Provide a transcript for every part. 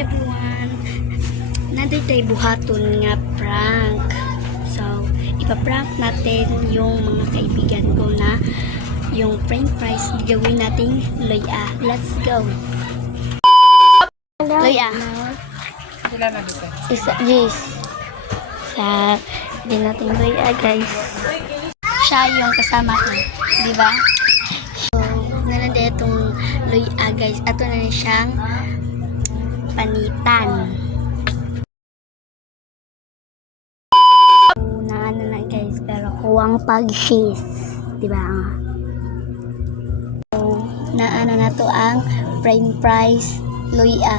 everyone! Nandito tayo buhaton nga prank. So, ipaprank natin yung mga kaibigan ko na yung french fries gagawin nating loya. Let's go! Loya. Sila na dito. Isa, yes. Sa, din natin loya guys. Siya yung kasama ko. Diba? So, nananda itong loya guys. Ato na siyang panitan. Na ano na guys, pero huwag pag-cheese. Diba? So, na ano na to ang french fries loya.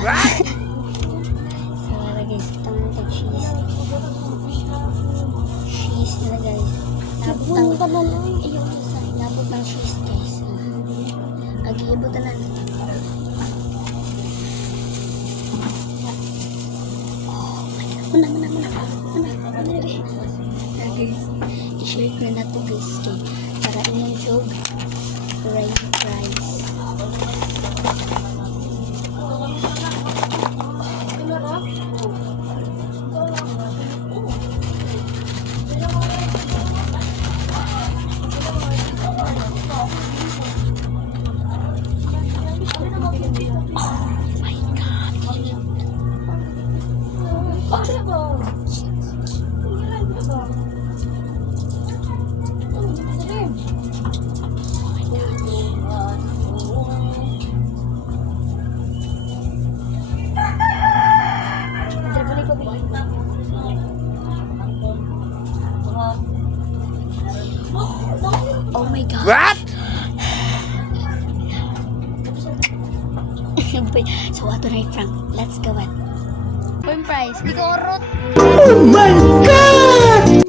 So, guys, ito na ito cheese. Cheese na guys. Nabot ng nabot ng cheese guys. Agibutan na. Muna. I-shake na na to guys para inyong job french fries. Oh my god. What? So ato na Frank. Let's go at. French fries. Di ko orot. Oh my God!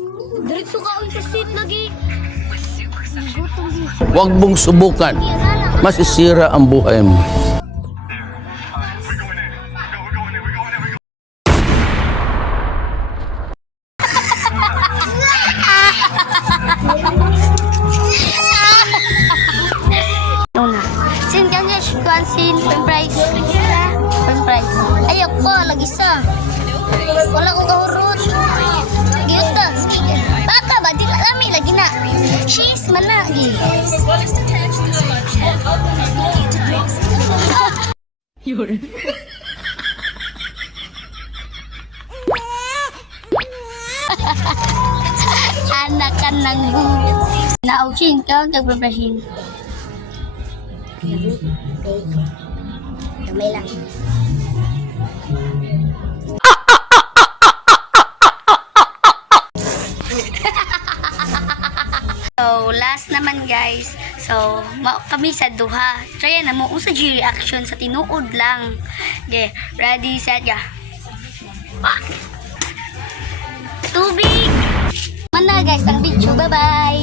Diretso ka sa seat lagi. Huwag mong subukan. Masisira ang buhay mo. No na. Sin kanya shuan sin french fries. French fries. Ayok ko lagi sa. Wala ko kahurot. Giyuta. Bata ba di lami lagi na. Cheese man na gi. Anak kan nang nauchin ka kagpapahin. Gamay lang. So, last naman guys. So, kami sa duha. Try na mo usa G reaction sa tinuod lang. Okay, ready, set, ga. Tubig! Mana guys ang video. Bye-bye!